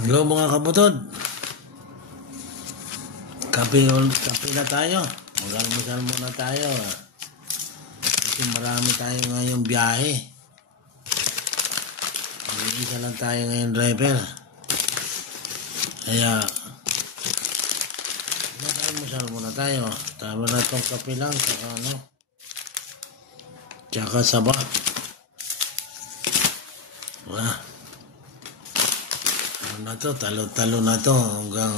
Hello mga kabutod. Kape na tayo. Mag-almusal muna tayo. Kasi marami tayo ngayong biyahe. Isa lang tayo ngayon driver. Kaya mag-almusal muna tayo. Tama na itong kape lang. Tsaka saba. Na to, talo-talo na to hanggang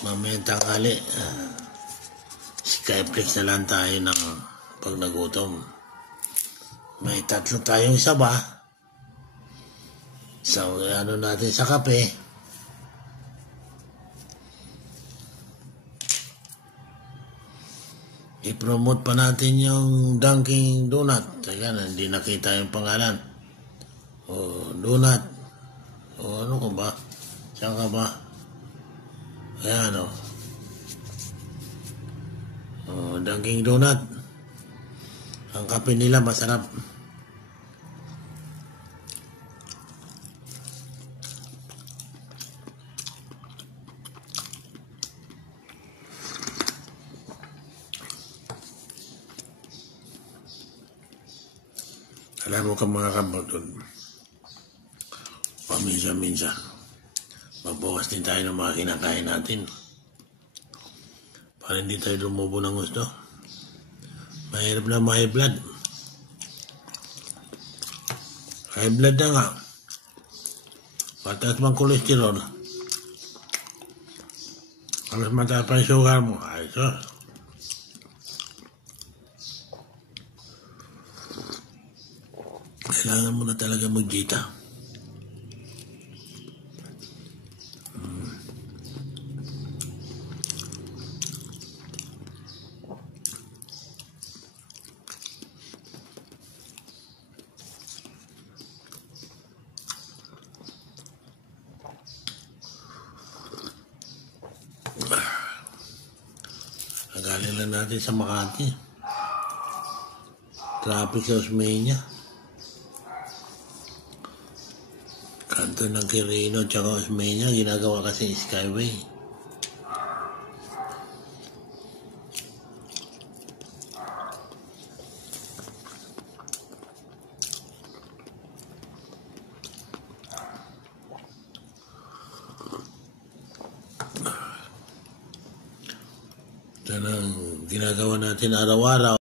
mamayang tanghali. Skyflex na lang tayo ng pag nagutom. May tatlo tayong saba. So, ano natin sa kape. I-promote pa natin yung Dunkin' Donut. Teka, hindi nakita yung pangalan. Donut. Ano ko ba? Saan ka ba? Ayan Dunkin' Donut. Ang kape nila masarap. Alam mo ka mga kabutod, paminsan-minsan magbawas din tayo ng mga kinakain natin para hindi tayo lumubo ng gusto. Mahirap na high blood. High blood na nga. Mataas mang kolesterol. Alas mataas pa yung sugar mo. Ay, sos. Kailangan mo na talaga mag-gita. Galing lang natin sa Makati. Traffic sa Osmeña. Kanto ng Quirino tsaka Osmeña, ginagawa kasi Skyway. Ito na ginagawa natin araw-araw.